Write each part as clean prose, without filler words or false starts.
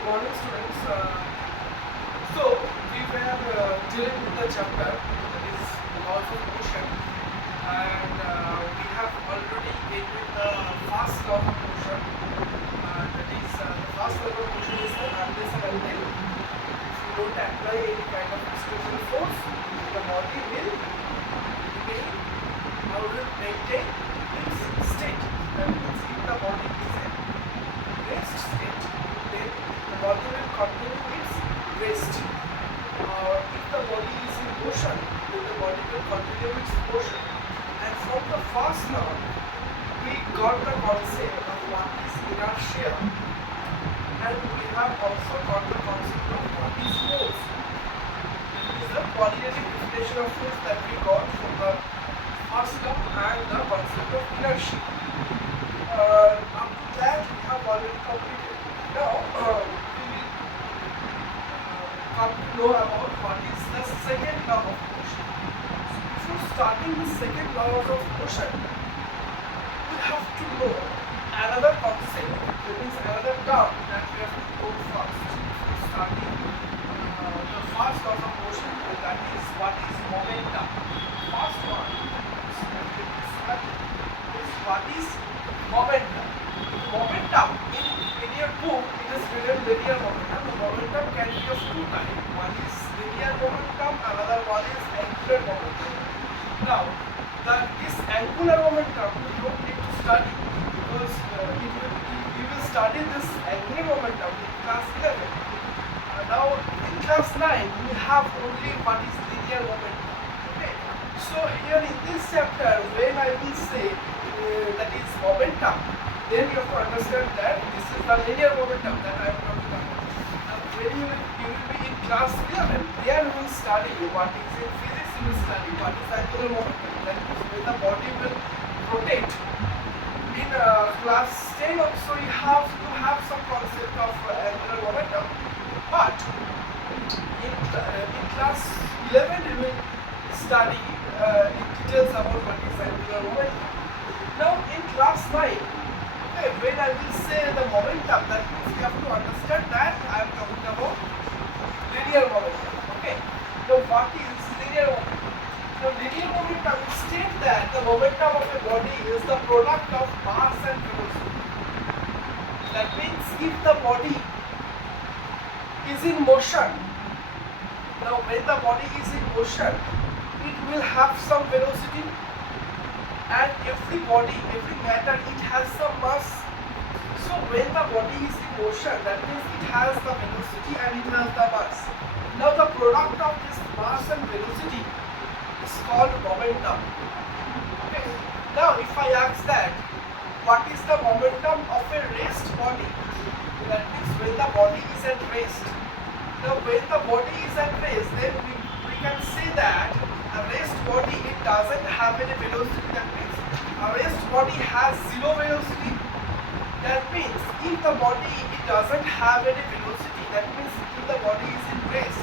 Good morning, students. So we were dealing with the chapter that is laws of motion, and we have already ended the first law of motion. That is the first law of motion is the unless and until if you don't apply any kind of displacement force, the body will remain or will maintain its state. That means if the body is in rest state, then the body will continue its rest. If the body is in motion, then the body will continue its motion. And from the first law, we got the concept of what is inertia, and we have also got the concept of what is force. This is the qualitative definition of force that we got from the first law and the concept of inertia. Up to that we have already completed. Now we will come to know about what is the second law of motion. So before starting the second law of motion, we have to know another concept, that is another term that we have to know first. Before starting the first law of motion, that is what is momentum. First one is what is momentum. Momentum in your book it is written linear momentum. The momentum can be of two types. One is linear momentum, another one is angular momentum. Now, this angular momentum you don't need to study because you will study this angular momentum in class 11. Now in class 9 we have only what is linear momentum. Okay. So here in this chapter, when I will say that is momentum, then you have to understand that this is the linear momentum that I am talking about. Now when you will be in class 11, there you will study what is in physics, you will study what is angular momentum. That means when the body will rotate. In class 10 also you have to have some concept of angular momentum, but in class 11 you will study in details about what is angular momentum. Now in class 9, okay, when I will say the momentum, that means you have to understand that I am talking about linear momentum. Okay. Now what is linear momentum? Now linear momentum states that the momentum of a body is the product of mass and velocity. That means if the body is in motion, now when the body is in motion, it will have some velocity, and every body, every matter, it has some mass. So when the body is in motion, that means it has the velocity and it has the mass. Now the product of this mass and velocity is called momentum. Okay. Now if I ask that what is the momentum of a rest body, that means when the body is at rest. Now when the body is at rest, then we can say that a rest body, it doesn't have any velocity. That means a rest body has zero velocity. That means if the body it doesn't have any velocity, that means if the body is in rest,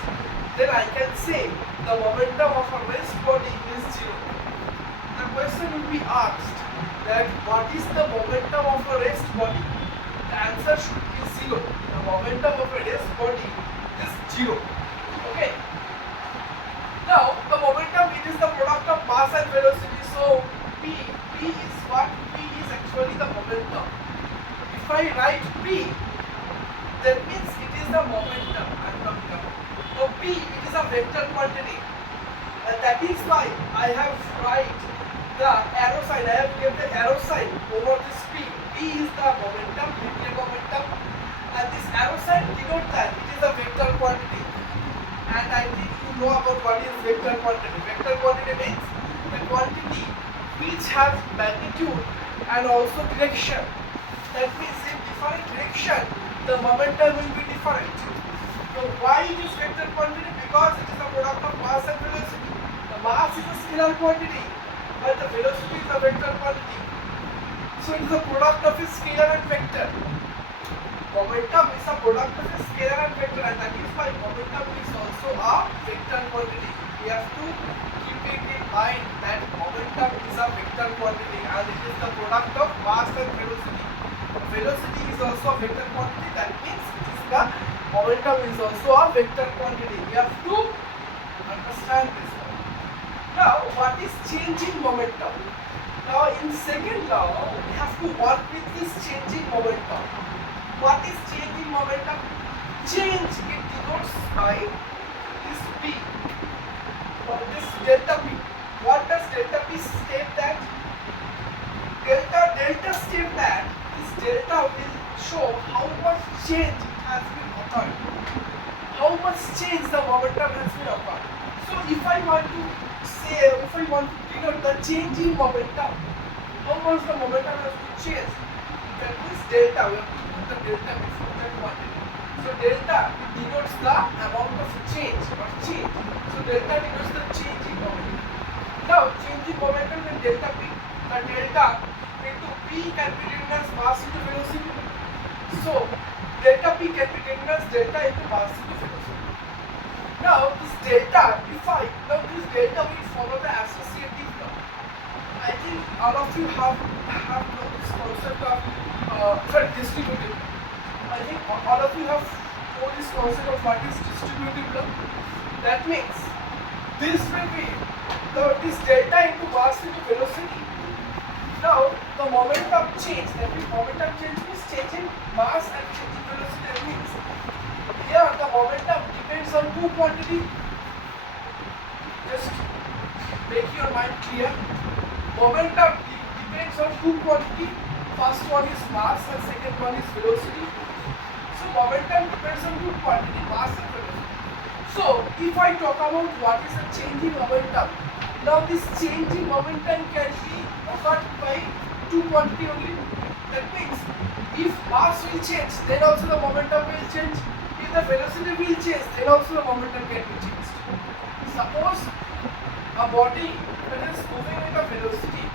then I can say the momentum of a rest body is zero. The question will be asked that what is the momentum of a rest body? The answer should be zero. The momentum of a rest body is zero. Okay. Now the momentum, it is the product of mass and velocity. So P is what? P is actually the momentum. If I write P, that means it is the momentum I am talking about. Now P, it is a vector quantity, and that is why I have write the arrow sign. I have given the arrow sign over this P. P is the momentum, linear momentum, and this arrow sign denotes that it is a vector quantity. And I think you know about what is vector quantity. Vector quantity means the quantity which has magnitude and also direction. That means in different direction the momentum will be different. So why it is vector quantity? Because it is a product of mass and velocity. The mass is a scalar quantity, but the velocity is a vector quantity. So it is a product of a scalar and vector. Momentum is a product of a scalar and vector, and that is why momentum is also a vector quantity. We have to keep it in mind that momentum is a vector quantity and it is the product of mass and velocity. Velocity is also a vector quantity, that means it is the momentum is also a vector quantity. We have to understand this one. Now, what is changing momentum? Now, in second law, we have to work with this changing momentum. What is changing momentum? Change, it denotes by this P, or this delta P. What does delta P state that? Delta state that this delta will show how much change it has been occurred. How much change the momentum has been occurred. So if I want to denote the change in momentum, how much the momentum has been changed, that means delta, we have to put the delta before that quantity. So delta, it denotes the amount of change or change. So delta denotes the change in momentum. Now change in momentum in delta P, the delta into P can be written as mass into velocity. So delta P can be written as delta into mass into velocity. Now this delta, this delta will follow the associative law. I think all of you have known this concept of distributive. I think all of you have known this concept of what is distributive law. That means this will be this delta into mass into velocity. Now the momentum change, that means momentum change is changing mass and changing velocity. That means here the momentum depends on two quantity. Just make your mind clear. Momentum depends on two quantity. First one is mass and second one is velocity. So momentum depends on two quantity, mass and velocity. So if I talk about what is a change in momentum, now this change in momentum can be occurred by two quantity only. That means if mass will change, then also the momentum will change. If the velocity will change, then also the momentum can be changed. Suppose a body that is moving with a velocity.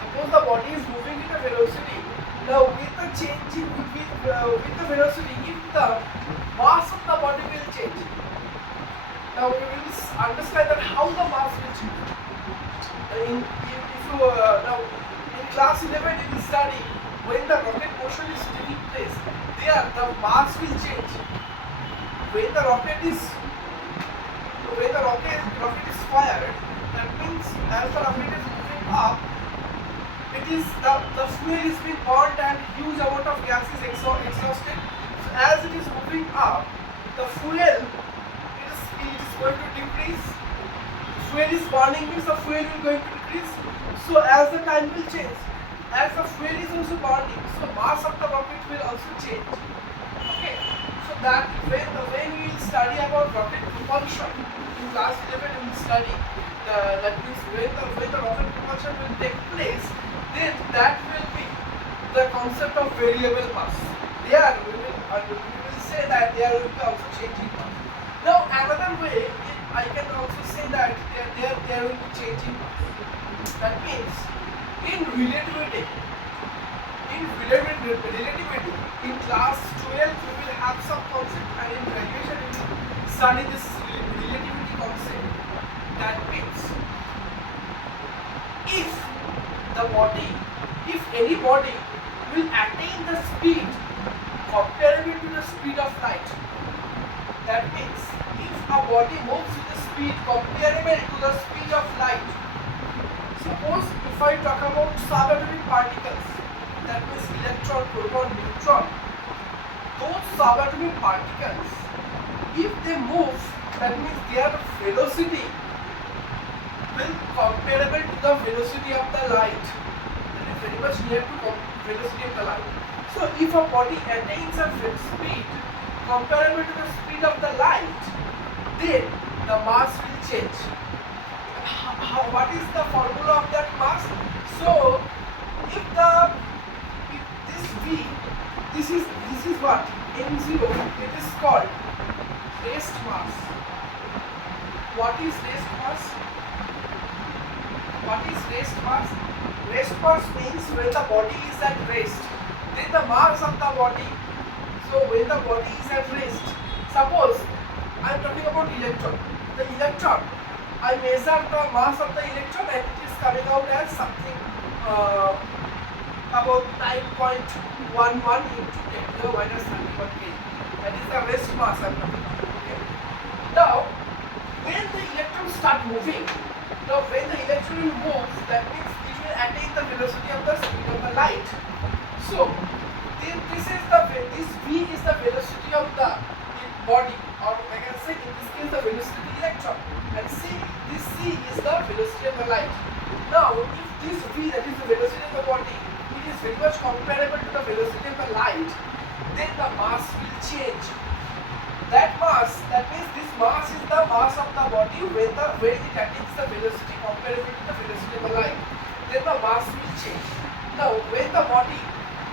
Suppose the body is moving with a velocity. Now with the change with the velocity, if the mass of the body will change, now we will understand that how the mass will change. Now in class 11 you will study when the rocket motion is taking place. There the mass will change. When the rocket is fired, that means as the rocket is moving up, it is the fuel is being burned and huge amount of gas is exhausted. So as it is moving up, the fuel is going to decrease. Fuel is burning means the fuel is going to decrease. So as the time will change, as the fuel is also burning, so mass of the rocket will also change. Okay, so that when we will study about rocket propulsion in class 11, we will study that means when the rocket propulsion will take place, then that will be the concept of variable mass. There we will say that there will be also changing mass. Now another way I can also say that there will be changing mass. That means in relativity, in class 12 we will have some concept, and in graduation we will study this relativity concept. That means if any body will attain the speed comparable to the speed of light, that means if a body moves with the speed comparable to the speed of light, suppose if I talk about subatomic particles, that means electron, proton, neutron, those subatomic particles, if they move, that means their velocity will comparable to the velocity of the light. That is very much near to velocity of the light. So if a body attains a speed comparable to the speed of the light, then the mass will change. What is the formula of that mass? So if this V, this is what? M0, it is called rest mass. What is rest mass? What is rest mass? Rest mass means when the body is at rest, then the mass of the body. So when the body is at rest, suppose I am talking about electron. The electron, I measure the mass of the electron and it is coming out as something about 9.11 into 10 to the minus 31 kg. That is the rest mass I'm talking about. Okay. Now, when the electrons start moving, now when the electron will move, that means it will attain the velocity of the speed of the light. So, this v is the velocity of the body, or I can say in this case the velocity of the electron, and this c is the velocity of the light. Now, if this v, that is the velocity of the body, it is very much comparable to the velocity of the light, then the mass will change. That means this mass is the mass of the body when it attains the velocity comparable to the velocity of the light. Then the mass will change. Now, when the body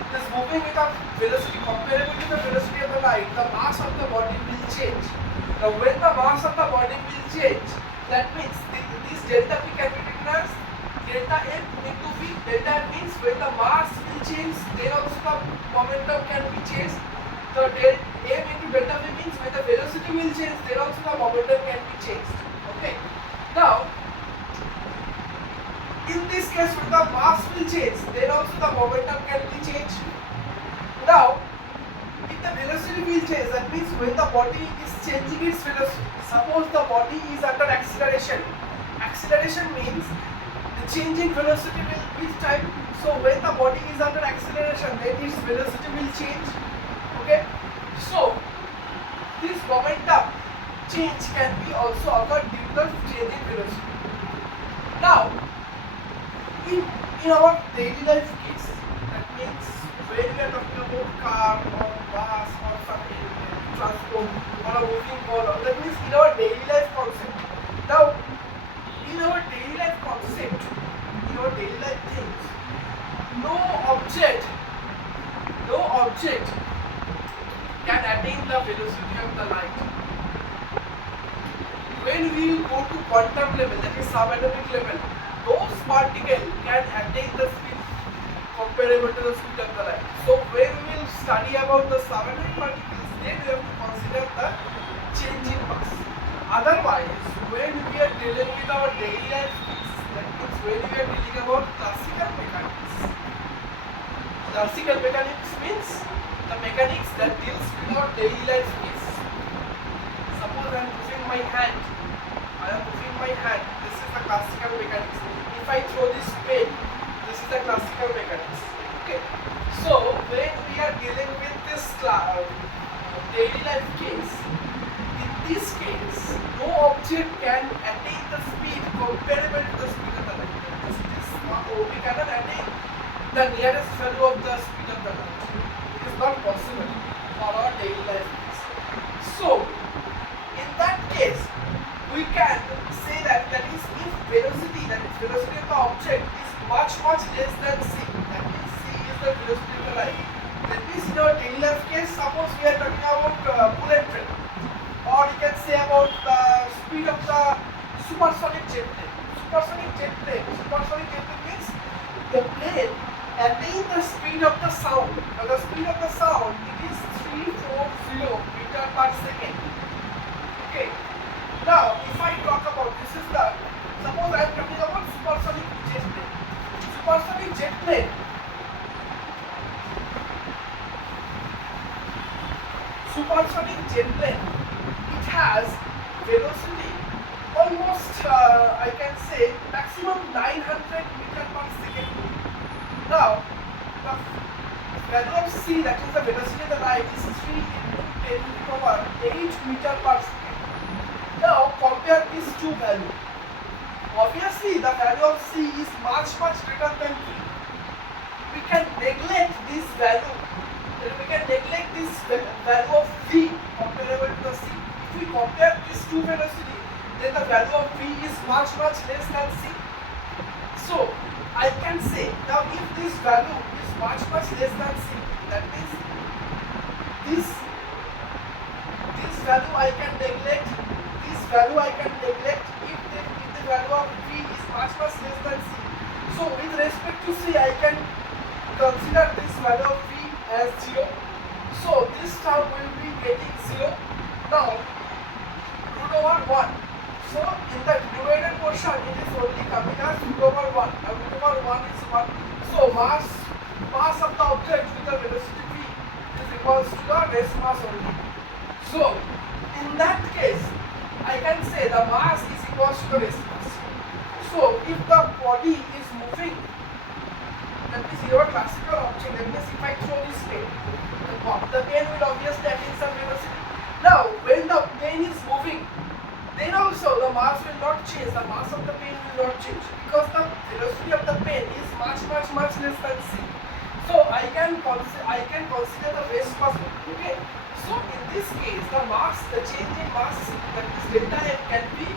is moving with a velocity comparable to the velocity of the light, the mass of the body will change. Now, when the mass of the body will change, that means this delta P can be written as delta M into V. Delta M means when the mass will change, then also the momentum can be changed. So del M into delta V means when the velocity will change, then also the momentum can be changed. Okay. Now, in this case, when the mass will change, then also the momentum can be changed. Now, if the velocity will change, that means when the body is changing its velocity. Suppose the body is under acceleration. Acceleration means the change in velocity will with time. So when the body is under acceleration, then its velocity will change. Okay. So this momentum change can be also occur due to the change in velocity. Now, in our daily life case, that means when we are talking about car or bus or something, transport or a moving ball, that means in our daily life concept. Now, in our daily life concept, in our daily life things, no object can attain the velocity of the light. When we go to quantum level, that is subatomic level, those particles can attain the speed comparable to the speed of the light. So when we will study about the subatomic particles, then we have to consider the change in mass. Otherwise, when we are dealing with our daily life things, that means when we are dealing about classical mechanics. Classical mechanics means the mechanics that deals with our daily life case. Suppose I am moving my hand. This is the classical mechanics. If I throw this pen, this is the classical mechanics. Okay. So when we are dealing with this daily life case, in this case, no object can attain the speed comparable to the speed of the light. We cannot attain the nearest value of the speed of the light. It is not possible for our daily life case. So in that case, we can say that is if velocity, that is velocity of the object is much less than c, that means c is the velocity of the light. That means in our daily life case, suppose we are talking about bullet train, or you can say about the speed of the supersonic jet plane. Supersonic jet plane means the plane attain the speed of the sound. Now the speed of the sound, it is 340 meter per second. Okay. Now, if I talk about suppose I am talking about supersonic jet plane. Supersonic jet plane. Supersonic jet plane. It has velocity almost, I can say, maximum 900 meter per second. Now, the value of c, that is the velocity of the light, is 3 into 10 to the power 8 meter per second. Now compare these two values. Obviously, the value of c is much greater than v. We can neglect this value. We can neglect this value of v comparable to the c. If we compare these two velocities, then the value of v is much less than c. So I can say now if this value is much less than c, that means this value I can neglect. Value I can neglect if the value of v is much less than c. So with respect to c, I can consider this value of v as 0. So this term will be getting 0. Now root over 1. So in the numerator portion, it is only coming as root over 1. Now root over 1 is 1. So mass mass of the object with the velocity v is equals to the rest mass only. So in that case, I can say the mass is equals to the rest mass. So if the body is moving, that means your classical object, that means if I throw this pen, the pen will obviously attain some velocity. Now when the pen is moving, then also the mass will not change, the mass of the pen will not change, because the velocity of the pen is much less than c. So I can consider the rest mass. Okay. So in this case, the mass, the change in mass, that is delta m, can we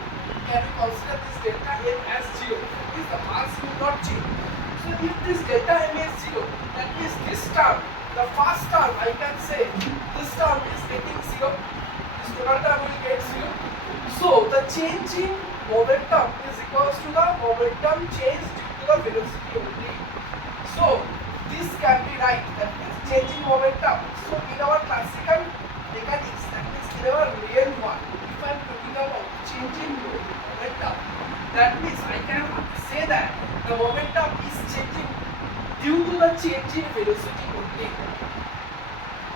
consider this delta m as 0. That means the mass will not change. So if this delta m is 0, that means this term, the first term, I can say this term is getting 0. This total term will get 0. So the change in momentum is equals to the momentum change due to the velocity only. So this can be right, that means change in momentum. So in our classical mechanics, that means in our real one, if I am talking about change in momentum, that means I can say that the momentum is changing due to the change in velocity only.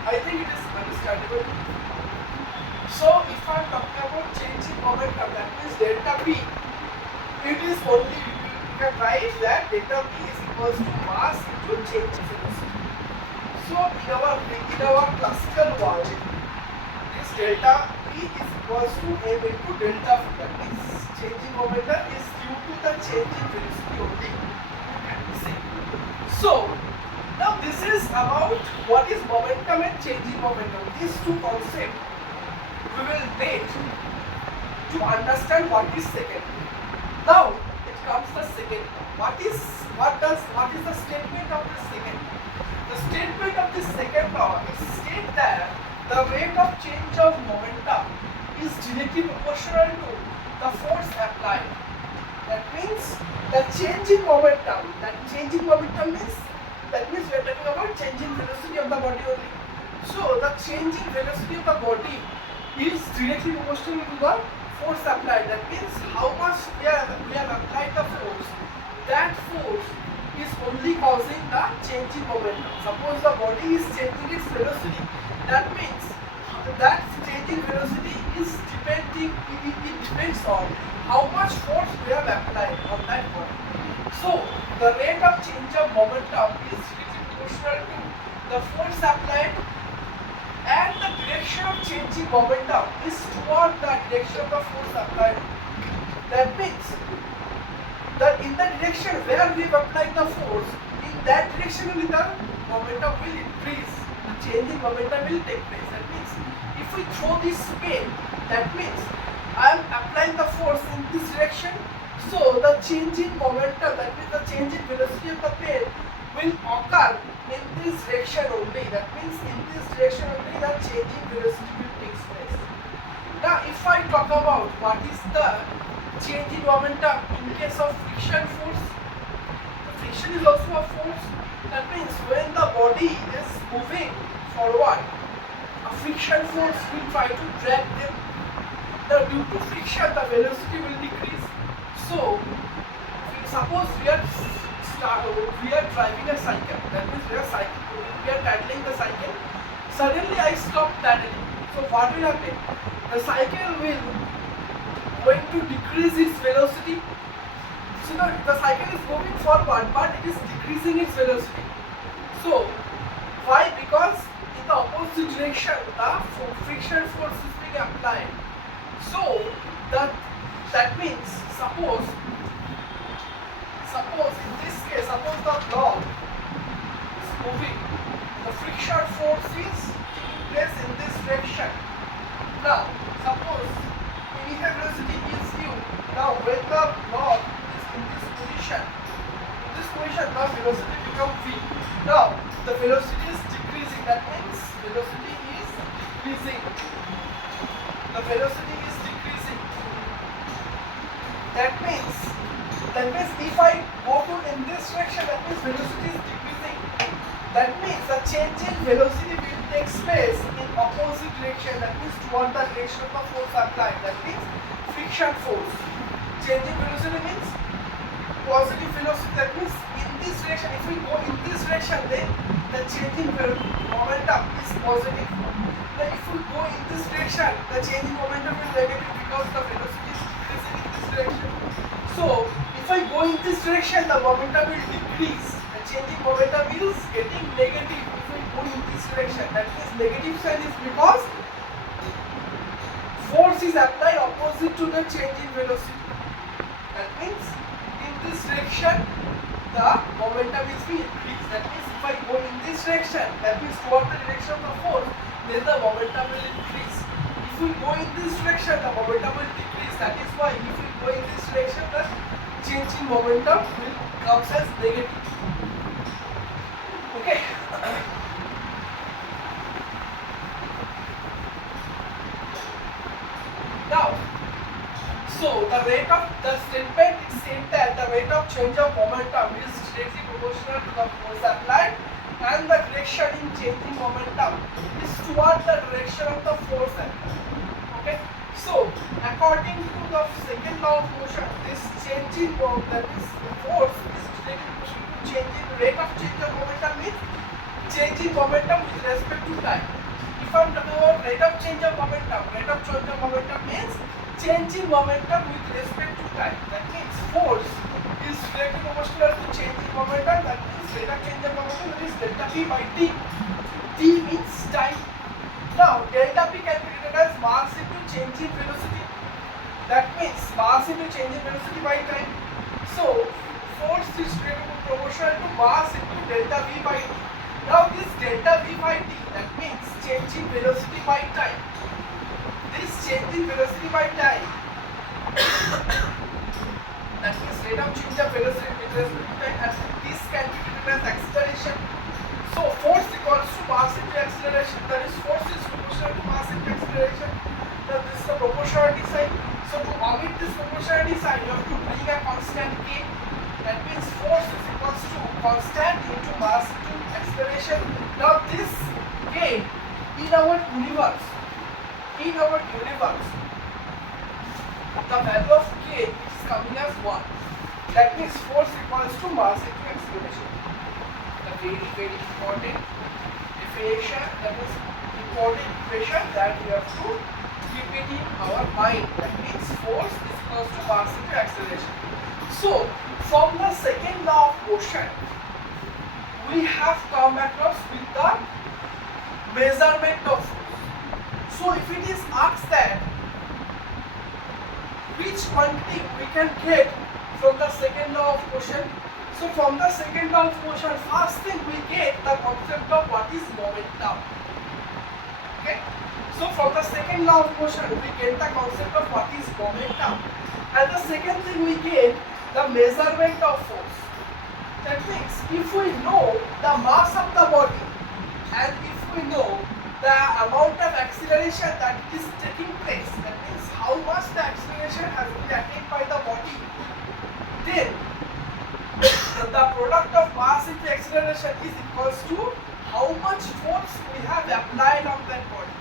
I think it is understandable. So if I am talking about change in momentum, that means delta p, it is only, you can write that delta p is equals to mass into change in velocity. So in our classical world, this delta p is equals to m into delta v, that means change in momentum is due to the change in velocity only. So now this is about what is momentum and change in momentum. These two concepts we will need to understand what is second. Now it comes the second. What is the statement of the second? The statement of the second law is state that the rate of change of momentum is directly proportional to the force applied. That means the change in momentum. That change in momentum means, that means we are talking about change in velocity of the body only. So the change in velocity of the body is directly proportional to the force applied. That means how much we have applied the force. That force is only causing the change in momentum. Suppose the body is changing its velocity, that means that change in velocity is depending. It depends on how much force we have applied on that body. So the rate of change of momentum is directly proportional to the force applied, and the direction of change in momentum is toward the direction of the force applied. That means that in the direction where we have applied the force, in that direction only the momentum will increase, the change in momentum will take place. That means if we throw this pen, that means I am applying the force in this direction, so the change in momentum, that means the change in velocity of the pen, will occur in this direction only. That means in this direction only the change in velocity will take place. Now if I talk about what is the change in momentum in case of friction force, the friction is also a force. That means when the body is moving forward, a friction force will try to drag them. Now due to friction the velocity will decrease. So suppose we are driving a cycle, that means we are pedaling the cycle. Suddenly I stop pedaling. So what will happen? The cycle will going to decrease its velocity. So the cycle is moving forward, but it is decreasing its velocity. So why? Because in the opposite direction the friction force is being applied. So that means suppose in this case, suppose the block is moving, the friction force is taking place in this direction. Now suppose initial velocity is u. Now when the block is in this position the velocity becomes v. Now the velocity is decreasing, that means velocity is decreasing. The velocity is decreasing. That means if I go to in this direction, that means velocity is decreasing. That means the change in velocity will take place in opposite direction, that means toward the direction of the force applied. That means friction force. Change in velocity means positive velocity, that means in this direction, if we go in this direction, then the change in momentum is positive. Now if we go in this direction, the change in momentum is negative because the velocity is increasing in this direction. So if I go in this direction, the momentum will decrease. The change in momentum is getting negative if I go in this direction. That means negative sign is because force is applied opposite to the change in velocity. That means in this direction the momentum is being increased. That means if I go in this direction, that means toward the direction of the force, then the momentum will increase. If we go in this direction, the momentum will decrease. That is why if we go in this direction, the change in momentum will comes as negative. Okay. Now, so the rate of the statement is said that the rate of change of momentum is directly proportional to the force applied, and the direction in changing momentum is toward the direction of the force applied. Okay. So according to the second law of motion, this change in that is force is directly proportional to change in rate of change of momentum means change in momentum with respect to time. If I am talking about rate of change of momentum means change in momentum with respect to time. That means force is directly proportional to change in momentum. That means rate of change of momentum is delta p by t. T means time. Now delta p can be written as mass into change in velocity. That means mass into change in velocity by time. So force is directly proportional to mass into delta v by t. Now this delta v by t, that means change in velocity by time. This change in velocity by time, that means rate of change of velocity with respect to time, and this can be written as acceleration. So force equals to mass into acceleration. That is force is proportional to mass into acceleration. Now this is the proportionality sign. So to omit this proportionality sign, you have to bring a constant k. That means force is equals to constant into mass into acceleration. Now this k in our universe, the value of k is coming as 1. That means force equals to mass into acceleration. The very important equation, that is important equation that we have to keep it in our mind. That means force is equals to mass into acceleration. So from the second law of motion, we have come across with the measurement of force. So if it is asked that which quantity we can get from the second law of motion, so from the second law of motion, first thing we get the concept of what is momentum. Okay. So from the second law of motion, we get the concept of what is momentum, and the second thing we get the measurement of force. That means if we know the mass of the body and if we know the amount of acceleration that is taking place, that means how much the acceleration has been attained by the body, then the product of mass into acceleration is equals to how much force we have applied on that body.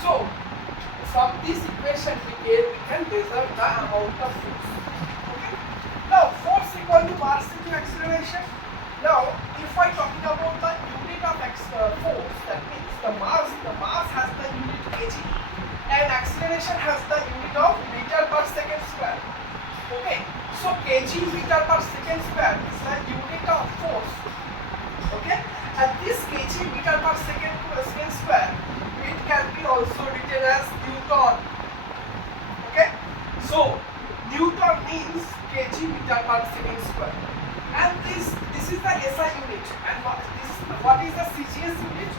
So from this equation we can measure the amount of force. Okay. Now force equal to mass into acceleration. Now if I talking about the unit of force, that means the mass has the unit kg and acceleration has the unit of meter per second square. Okay, so kg meter per second square is the unit of force. Okay, and this kg meter per second square, it can be also written as Newton. Okay, so Newton means kg meter per second square, and this is the SI unit. And what is the CGS unit?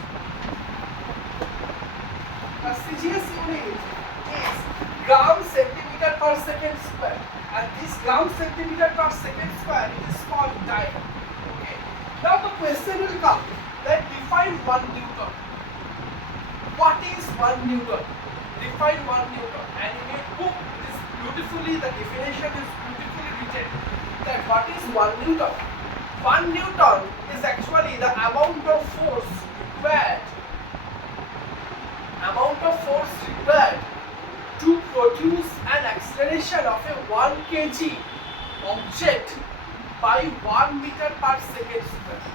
The CGS unit is gram centimeter per second square, and this gram centimeter per second square is called time. Okay. Now the question will come that define 1 Newton. What is 1 Newton? Define 1 Newton. And in your book, this beautifully, the definition is beautifully written that what is 1 Newton? 1 Newton is actually the amount of force required to produce an acceleration of a 1 kg object by 1 meter per second square.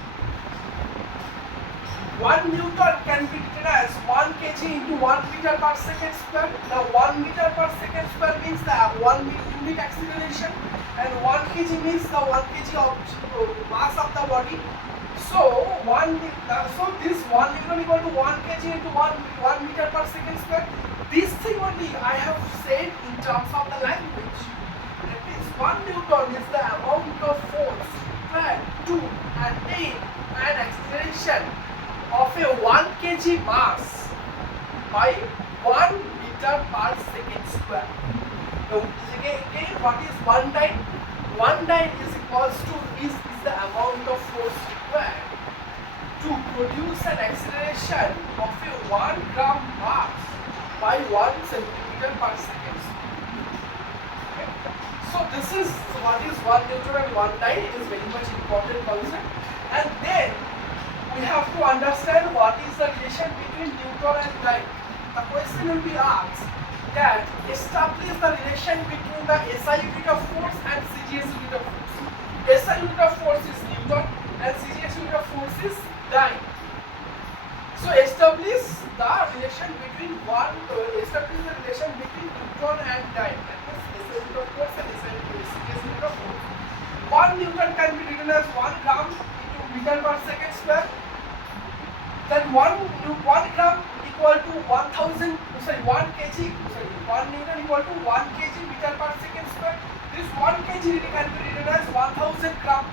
1 Newton can be written as 1 kg into 1 meter per second square. Now 1 meter per second square means the 1 unit acceleration, and 1 kg means the 1 kg of mass of the body. So this 1 Newton equal to 1 kg into 1 meter per second square. This thing only I have said in terms of the language. That means 1 Newton is the amount of force applied to attain an acceleration of a 1 kg mass by 1 meter per second square. Now again, what is 1 dyne? 1 dyne is equals to is the amount of force required to produce an acceleration of a 1 gram mass by 1 centimeter per second. Okay. So this is what is 1 Newton and 1 dyne. It is very much important concept. And then we have to understand what is the relation between Newton and dyne. The question will be asked that establish the relation between the SI unit of force and CGS unit of force. SI unit of force is Newton and CGS unit of force is dyne. So establish the relation between Newton and dyne. That means SI unit of force and CGS unit of force. 1 Newton can be written as 1 gram into meter per second square. Then 1 gram equal to 1 Newton equal to 1 kg meter per second square. This 1 kg can be written as 1000 gram.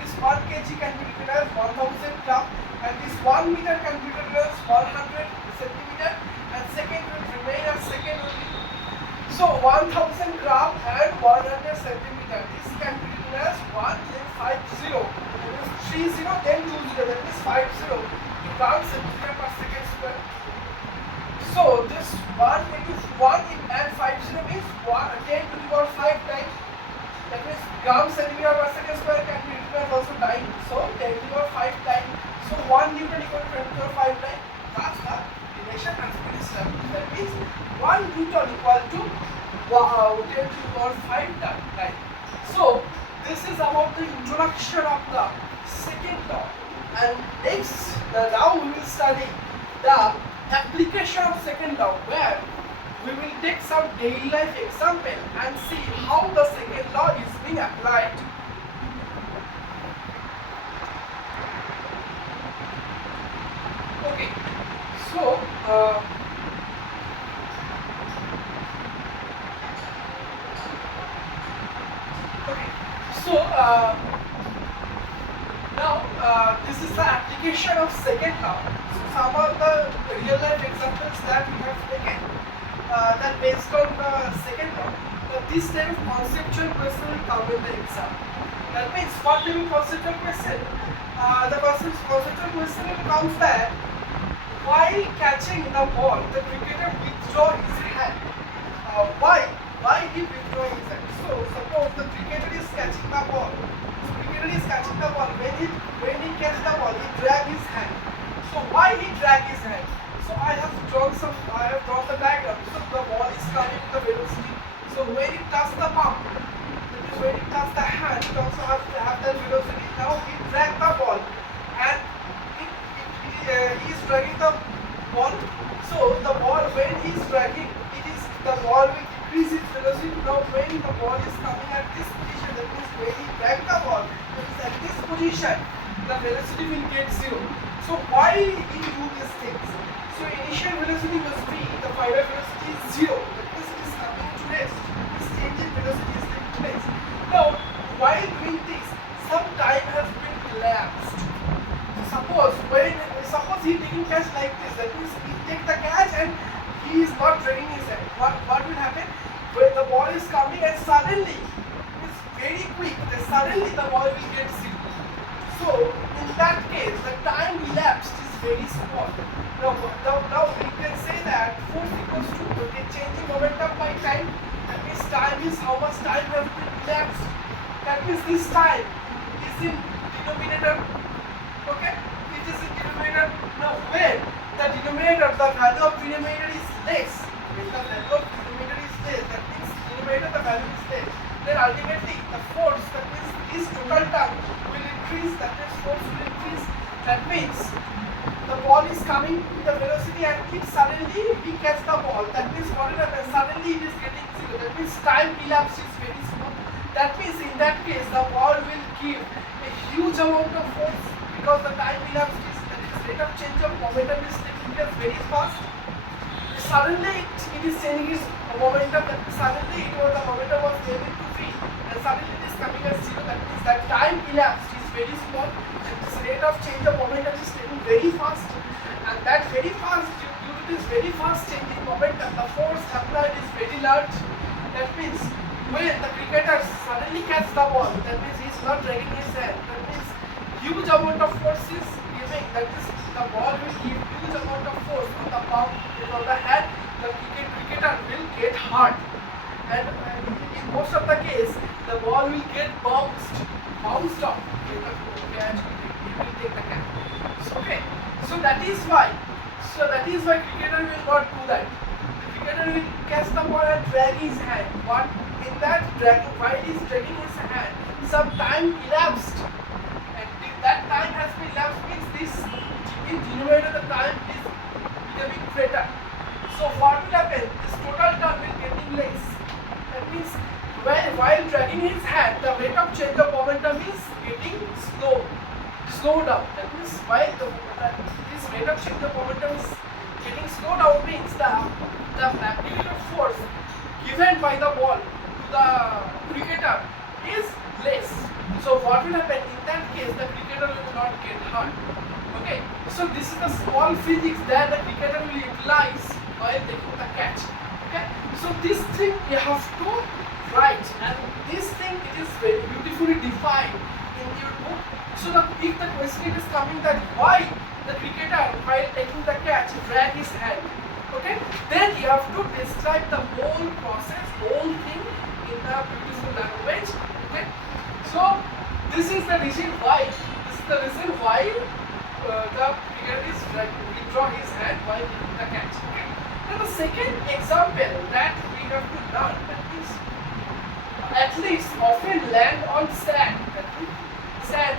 This 1 kg can be written as 1000 gram, and this 1 meter can be written as 100 centimeter, and second will remain as second only. So 1000 gram and 100 centimeter. This can be written as 1 then 50. That is 30 then 20. That is 50 gram centimeter per second square. So this 1 into 1 and 50 means 10 to the power 5 times. That means gram centimeter per second square can be written as also dyne. So 10 to the power 5 times. So 1 Newton equal to 10 to the power 5 times. That's the relation has been established. That means 1 Newton equal to 10 to the power 5 times. So this is about the introduction of the second law. And next, now we will study the application of second law, where we will take some daily life example and see how the second law is being applied. Okay, so now this is the application of second law. So some of the real life examples that we have taken that based on the second law. This type of conceptual question will come in the exam. That means what type of conceptual question? The conceptual question will come that while catching the ball, the cricketer withdraw his hand. Why he withdraw his hand? So suppose the cricketer is catching the ball. When he catches the ball, he drag his hand. So why he drag his hand? So I have drawn the diagram. So the ball is coming with the velocity. So when it touches the palm, that is when it touches the hand, it also has to have that velocity. Now he drag the ball, and he is dragging the ball. So the ball, when he is dragging, the ball will decrease its velocity. Now when the ball is coming at this position, that means when he drag the ball, that is at this position, the velocity will get 0. So why he do these things? So initial velocity was v, the final velocity is 0. That means it is coming to rest. This change in velocity is taking place. Now, while doing this, some time has been elapsed. So suppose he taking catch like this, that means he take the catch and he is not dragging his hand. What will happen? When the ball is coming and suddenly, it's very quick, suddenly the ball will get 0. So in that case, the time elapsed is very small. Now we can say that force equals to changing momentum by time. That means time is how much time has been elapsed. That means this time is in denominator. Okay, it is in denominator. Now when the denominator, the value of denominator is less, that means denominator the value is less, then ultimately the force, that means his total turn will increase, that means force will increase. That means the ball is coming with the velocity and it suddenly he catch the ball. That means what will happen? Suddenly it is getting zero. That means time elapse is very small. That means in that case the ball will give a huge amount of force because the time elapse is, that is rate of change of momentum is taking place very fast. Suddenly it is changing its momentum. That means suddenly the momentum was able to V and suddenly it is coming at zero. That means that time elapsed is very small. And this rate of change of momentum is taking very fast, and that very fast, due to this very fast changing momentum, the force applied is very large. That means when the cricketer suddenly catches the ball, that means he is not dragging his hand. That means huge amount of force is giving. That is, the ball will give huge amount of force on the palm, on the hand. The cricketer will get hurt, and in most of the case, the ball will get bounced off. Catch, he will take the catch. Okay, so that is why cricketer will not do that. The cricketer will catch the ball and drag his hand. But in that dragging, while he is dragging his hand, some time elapsed, and if that time has been elapsed, means this in denominator the time is becoming greater. So what will happen? This total turn will getting less. That means while dragging his hand, the rate of change of momentum is getting slow down. That means while this rate of change of momentum is getting slowed down, means the magnitude of force given by the ball to the cricketer is less. So what will happen? In that case, the cricketer will not get hurt. Okay, so this is the small physics that the cricketer will utilize while taking the catch. Okay, so this thing you have to write, and this thing it is very beautifully defined in your book. So if the question is coming that why the cricketer while taking the catch drag his hand, okay, then you have to describe the whole process, whole thing in a beautiful language. Okay, so this is the reason why the cricketer is withdraw his hand while taking the catch. Okay. Now the second example that we have to learn, that is athletes often land on sand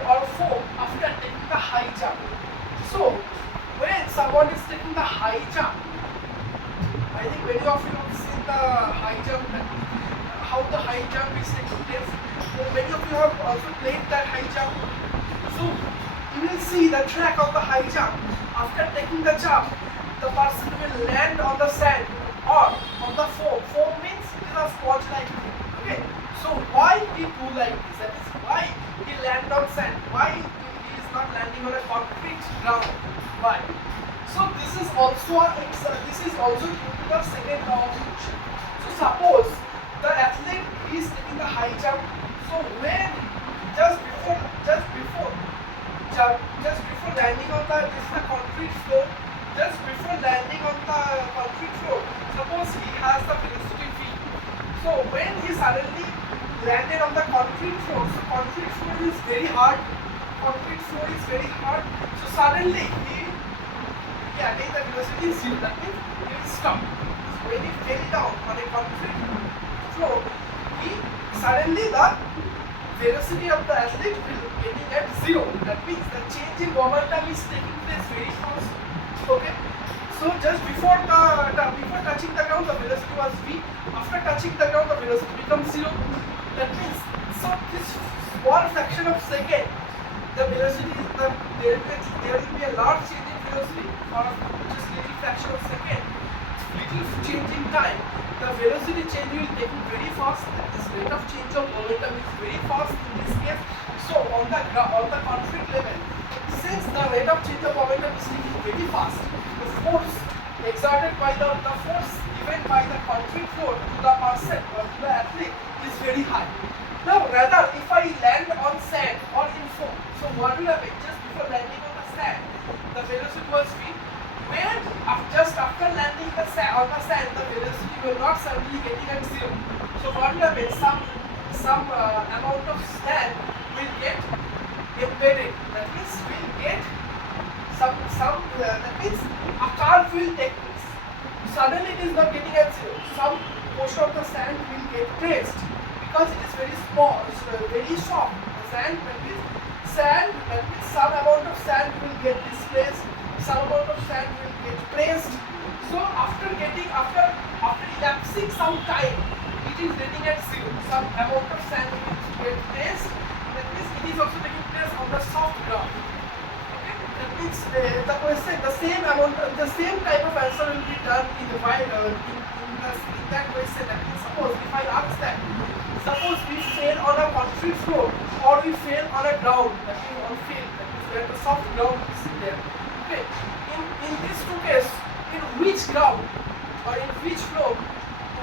or foam after taking the high jump. So when someone is taking the high jump, I think many of you have seen the high jump, how the high jump is taking place. So many of you have also played that high jump. So you will see the track of the high jump. After taking the jump, the person will land on the sand or on the foam. Foam means it is a sponge-like thing. Okay. So why he do like this? That is why he land on sand. Why he is not landing on a concrete ground? Why? So this is also due to the second law of motion. So suppose the athlete is taking the high jump. So when just before landing on the concrete floor, just before landing on the concrete floor, suppose he has the velocity v. So when he suddenly landed on the concrete floor, so concrete floor is very hard. So suddenly he attained the velocity zero. That means he will stop. So when he fell down on a concrete floor, suddenly the velocity of the athlete will getting at zero. That means the change in momentum is taking place very fast. Okay. So just before touching the ground, the velocity was v. After touching the ground, the velocity becomes zero. That means, so this small fraction of second, the velocity there will be a large change in velocity, or just little fraction of second, little change in time. The velocity change will take very fast. This rate of change of momentum is very fast in this case. So on the concrete level, since the rate of change of momentum is taking very fast, the force exerted by the force given by the concrete floor to the person or to the athlete is very high. Now rather if I land on sand or in foam, so what will happen? Just before landing on the sand, the velocity was v. When just after landing on the sand, the velocity will not suddenly getting at zero. So what will happen? Some amount of sand will get embedded. That means will get that means a curve will take place. Suddenly it is not getting at zero. Some portion of the sand will get pressed because it is very small, it's very soft. The Sand, that means some amount of sand will get displaced, some amount of sand will get placed. So after elapsing some time, it is getting at zero. Some amount of sand will get placed. That means it is also taking place on the soft ground. Okay, that means the question, the same type of answer will be done in the in that question. That means suppose if I ask that, suppose we fail on a concrete floor or we fail on a ground, that means on field, that means where the soft ground is there. Okay, in these two cases, in which ground or in which floor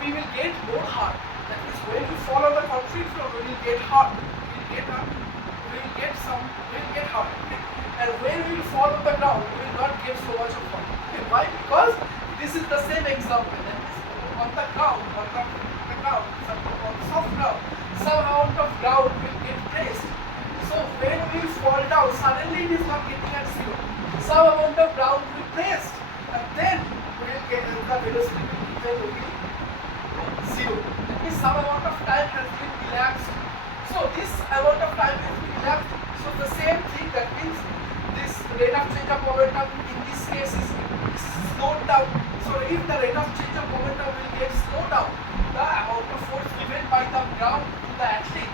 we will get more hard. That means when we fall on the concrete floor, we will get hard. We will get hard. Okay? And when we will fall on the ground, we will not get so much of hard. Okay? Why? Because this is the same example. That is on the ground, on the soft ground, some amount of ground will get placed. So when we fall down, suddenly it is not getting at zero. Some amount of ground will be placed, and then we will get the velocity will be zero. That means some amount of time has been elapsed. So this amount of time has been elapsed. So the same thing, that means this rate of change of momentum in this case is slowed down. So if the rate of change of momentum will get slowed down, the amount of force given by the ground to the athlete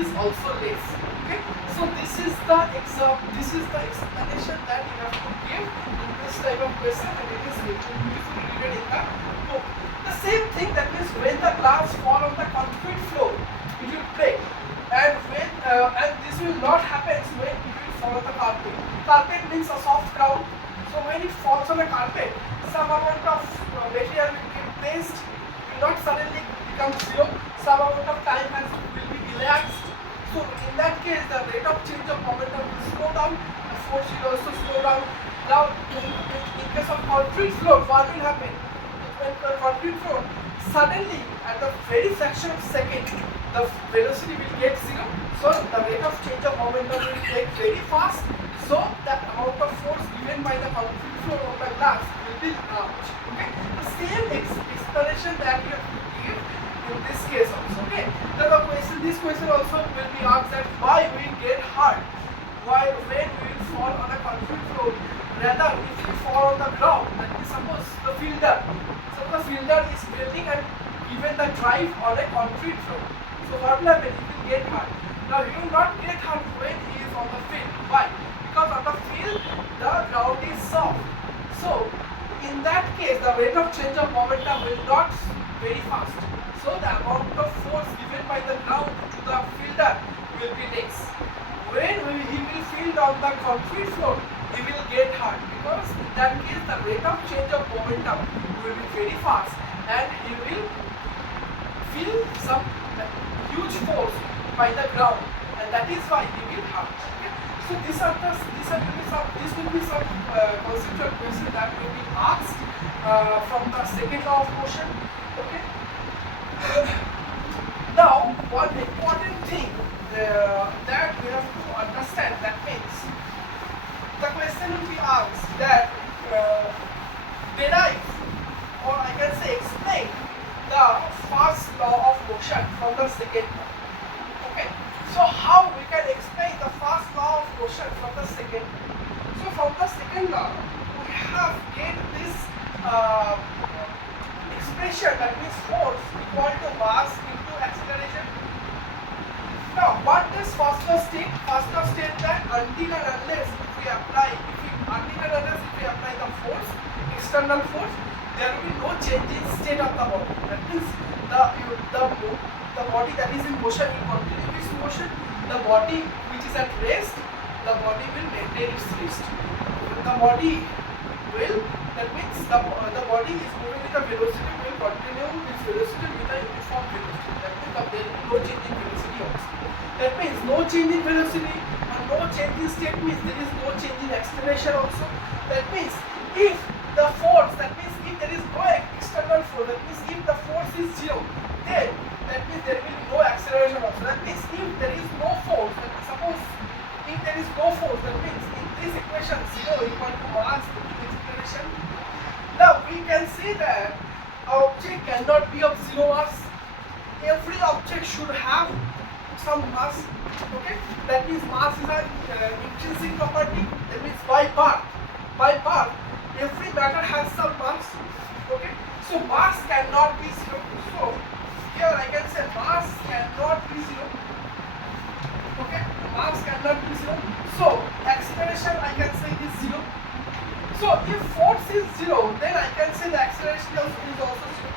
is also less. Okay, so this is the explanation that you have to give in this type of question, and it is beautifully written in the book. The same thing, that means when the glass fall on the concrete floor, it will break, and this will not happen when it will fall on the carpet. Carpet means a soft ground. So when it falls on a carpet, some amount of material will get placed, will not suddenly become zero. Some amount of time will be elapsed. So in that case, the rate of change of momentum will slow down. The force will also slow down. Now, in case of concrete floor, what will happen? When the concrete floor, suddenly at the very fraction of second, the velocity will get zero. So the rate of change of momentum will take very fast. So the amount of force given by the concrete floor on the glass will be large. Okay, the same explanation that you have to give in this case also. Okay, now this question also will be asked that why we get hurt, why when we will fall on a concrete floor, rather if we fall on the ground. That is, suppose the fielder is building and given the drive on a concrete floor. So what will happen? He will get hurt. Now he will not get hurt when he is on the field. Why? Because on the field the ground is soft. So in that case the rate of change of momentum will not very fast. So the amount of force given by the ground to the fielder will be less. When he will field on the concrete floor, he will get hurt, because in that case the rate of change of momentum will be very fast and he will feel some huge force by the ground, and that is why he will hurt. Okay? So this will be some conceptual question that will be asked from the second law of motion. Okay. Now, one important thing that we have to understand, that means the question will be asked that derive, or I can say explain, the first law of motion from the second law. Okay, so how we can explain the first law of motion from the second law? So from the second law, we have get this expression, that means force equal to mass into acceleration. Now, what does first law state? First law state that until and unless we apply the force, external force, there will be no change in state of the body. That means the body that is in motion will continue its motion. The body which is at rest, the body will maintain its rest. The body will, that means the body is moving with a velocity, will continue its velocity with a uniform velocity. That means there will be no change in velocity also. That means no change in velocity and no change in state means there is no change in acceleration also. That means if the force, that means if there is no external force, that means if the force is zero, then that means there will be no acceleration also. That means if there is no force, that means suppose if there is no force, that means in this equation 0 equal to mass into acceleration. Now we can see that an object cannot be of zero mass. Every object should have some mass. Okay, that means mass is an intrinsic property. That means by birth, every matter has some mass. Okay, so mass cannot be zero. So here I can say mass cannot be zero. Okay, mass cannot be zero. So acceleration I can say is zero. So if force is zero, then I can say the acceleration is also zero.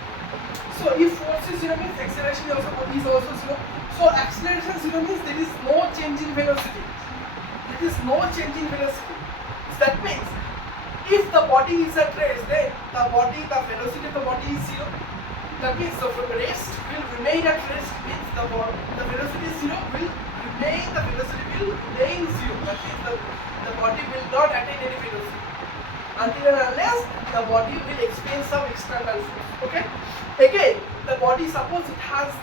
So if force is zero means acceleration is also zero. So acceleration zero means there is no change in velocity. There is no change in velocity. So that means if the body is at rest, then the velocity of the body is zero. That means the rest will remain at rest. Means the velocity is zero will remain. The velocity will remain zero. That means the body will not attain any velocity until and unless the body will experience some external force. Okay. Again, the body, suppose it has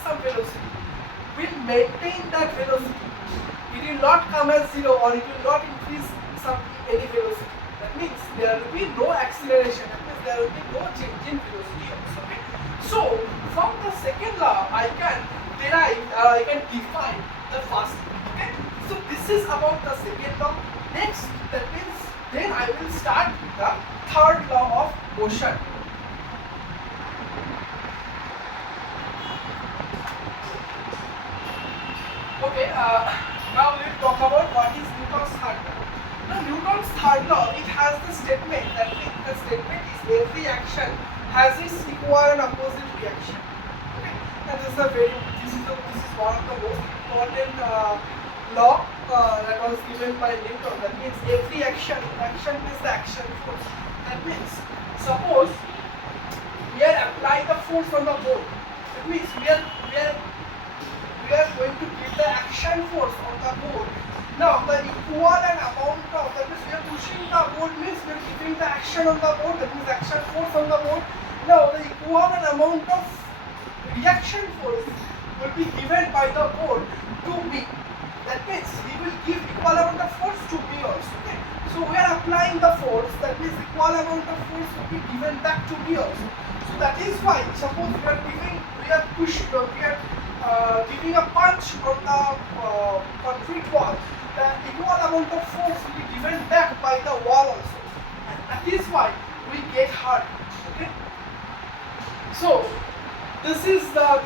some velocity, will maintain that velocity. It will not come as zero, or it will not increase any velocity. That means there will be no acceleration. That means there will be no change in velocity also. Okay. So from the second law, I can define the first. Okay. So this is about the second law. Next, that means then I will start the third law of motion. Okay, now we will talk about what is Newton's third law. Now Newton's third law, it has the statement that the statement is every action has its equal and opposite reaction. Okay, and this is one of the most important law that was given by Newton. That means every action means the action force. That means suppose we are applying the force on the board. That means we are going to give the action force on the board. Now the equivalent amount of, that means we are pushing the board means we are giving the action on the board. That means action force on the board. Now the equivalent amount of reaction force will be given by the board to me. That means he will give equal amount of force to me also. Okay. So we are applying the force. That means equal amount of force will be given back to me also. So that is why suppose we are giving a punch on the concrete wall. The equal amount of force will be given back by the wall also. And that is why we get hurt. Okay. So this is the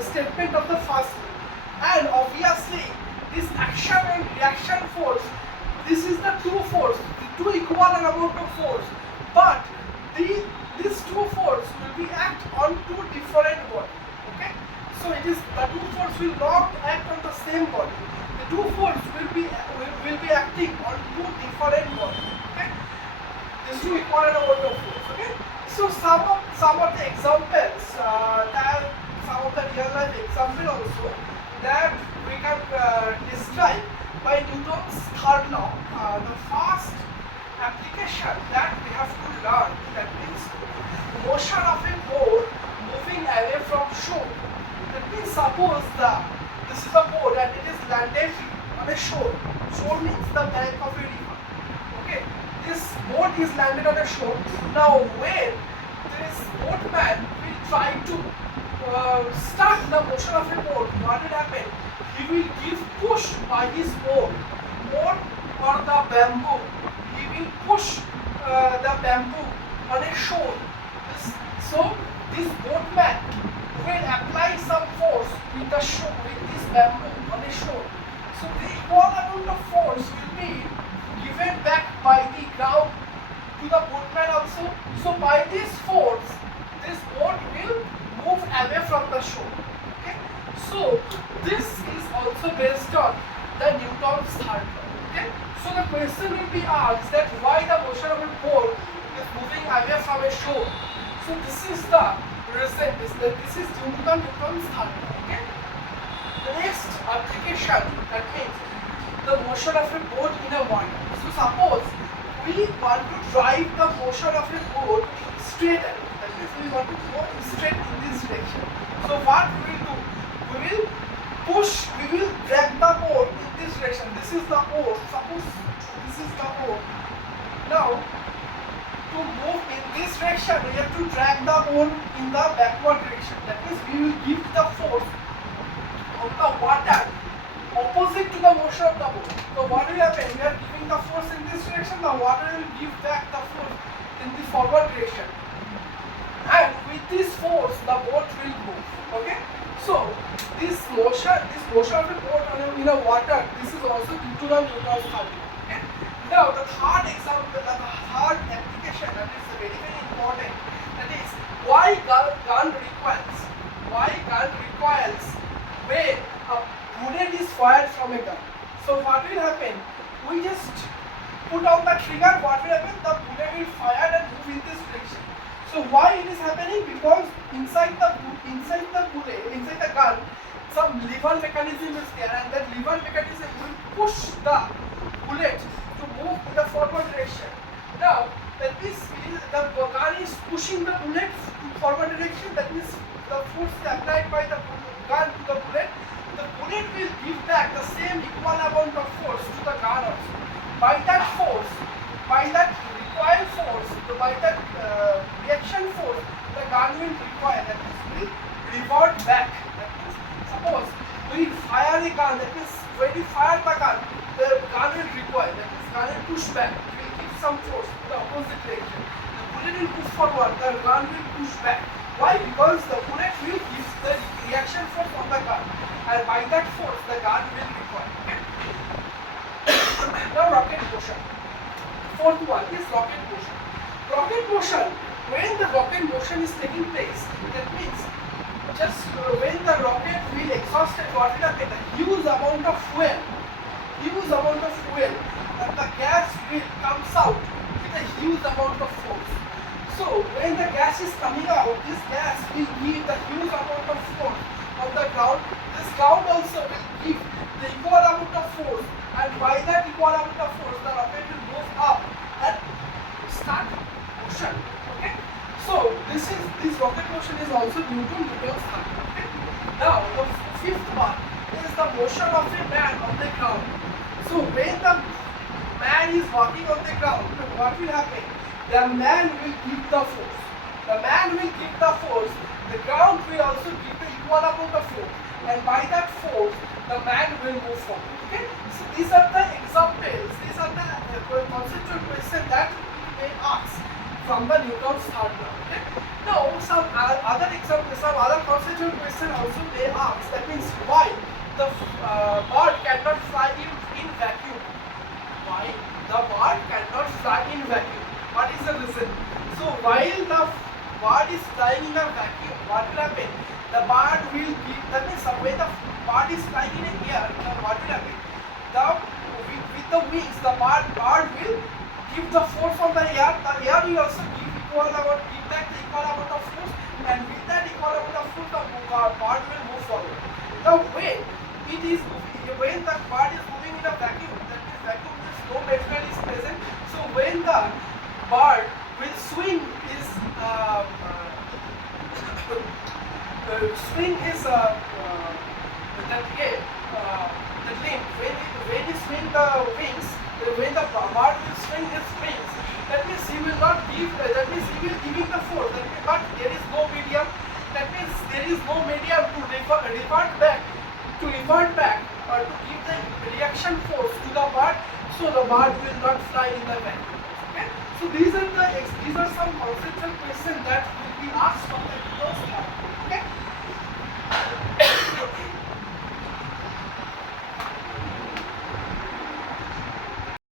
statement of the first law. And obviously this action and reaction force, this is the two force, the two equal amount of force, but these two force will be act on two different bodies. Okay, so it is the two force will not act on the same body. The two force will be acting on two different bodies. Okay, these two equal amount of force. Okay, so some of the examples some of the real life example also that we can describe by Newton's third law. The first application that we have to learn, that means motion of a board moving away from shore. That means suppose this is a board and it is landed on a shore. Shore means the bank of a river. Okay, this boat is landed on a shore. Now when this boatman will try to start the motion of a boat, what will happen? He will give push by his oar or the bamboo. He will push the bamboo on a shore. So this boatman will apply some force with this bamboo on a shore. So the equal amount of force will be given back by the ground to the boatman also. So by this force, this boat will move away from the shore. Okay. So this is also based on the Newton's third law. Okay. So the question will be asked that why the motion of a boat is moving away from a shore. So this is the reason. This is due to the Newton's third law. Okay. The next application, that means the motion of a boat in a water. So suppose we want to drive the motion of a boat straight ahead. That means we want to go straight in this direction. So what we will do? We will drag the boat in this direction. This is the oar. Suppose this is the oar. Now to move in this direction we have to drag the ball in the backward direction. That means we will give the force of the water opposite to the motion of the ball. So what will happen? We are giving the force in this direction, the water will give back the force in the forward direction. And with this force the boat will move. Okay? So this motion of the boat in the water, this is also due to the Newton's third law. Okay? Now the third example, the third application that is very very important, that is why gun recoils when a bullet is fired from a gun. So what will happen? We just put on the trigger. What will happen? The bullet will fire and move in this direction. So why it is happening? Because inside the gun, some lever mechanism is there, and that lever mechanism will push the bullet to move in the forward direction. Now, that means the gun is pushing the bullet to forward direction. That means the force applied by the gun to the bullet will give back the same equal amount of force to the gun also. By that force, by that recoil force, by that reaction force, the gun will recoil. That means will revert back. That means suppose we fire a gun. That means when we fire the gun will recoil. That means gun will push back. It will give some force to the opposite direction. The bullet will push forward. The gun will push back. Why? Because the bullet will give the reaction force on the gun, and by that force the gun will recoil. Okay? Now rocket motion. Fourth one is rocket motion. Rocket motion. When the rocket motion is taking place, that means just when the rocket will exhaust it, what will happen? A huge amount of fuel, and the gas will comes out with a huge amount of force. So when the gas is coming out, this gas will give the huge amount of force on the ground. This ground also will give the equal amount of force, and by that equal amount of force, the rocket will move up and start motion. Okay. So this rocket motion is also due to Newton's third law. Okay. Now the fifth one is the motion of a man on the ground. So when the man is walking on the ground, what will happen? The man will give the force. The ground will also give the equal amount of force, and by that force, the man will move forward. Okay. So these are the examples. These are the conceptual questions that may ask from the Newton's third law. Okay. Now some other examples, some other conceptual question also may ask. That means why the bird cannot fly in vacuum? Why the bird cannot fly in vacuum? What is the reason? So while the bird is flying in a vacuum, what will happen? The bird will give, that means when the bird is flying in the air, what will happen? With the wings, the bird will give the force from the air will also give back the equal amount of force, and with that equal amount of force, the bird will move forward. Now when the bird is moving in a vacuum, that means vacuum means no material is present. So when the bird will swing his the limb. When he swing the wings, when the bird will swing his wings, that means he will not give. That means he will giving the force. But there is no medium. That means there is no medium to revert back or to give the reaction force to the bird. So the bird will not fly in the vacuum. Okay? So these are some conceptual questions that will be asked from the Newton's third law.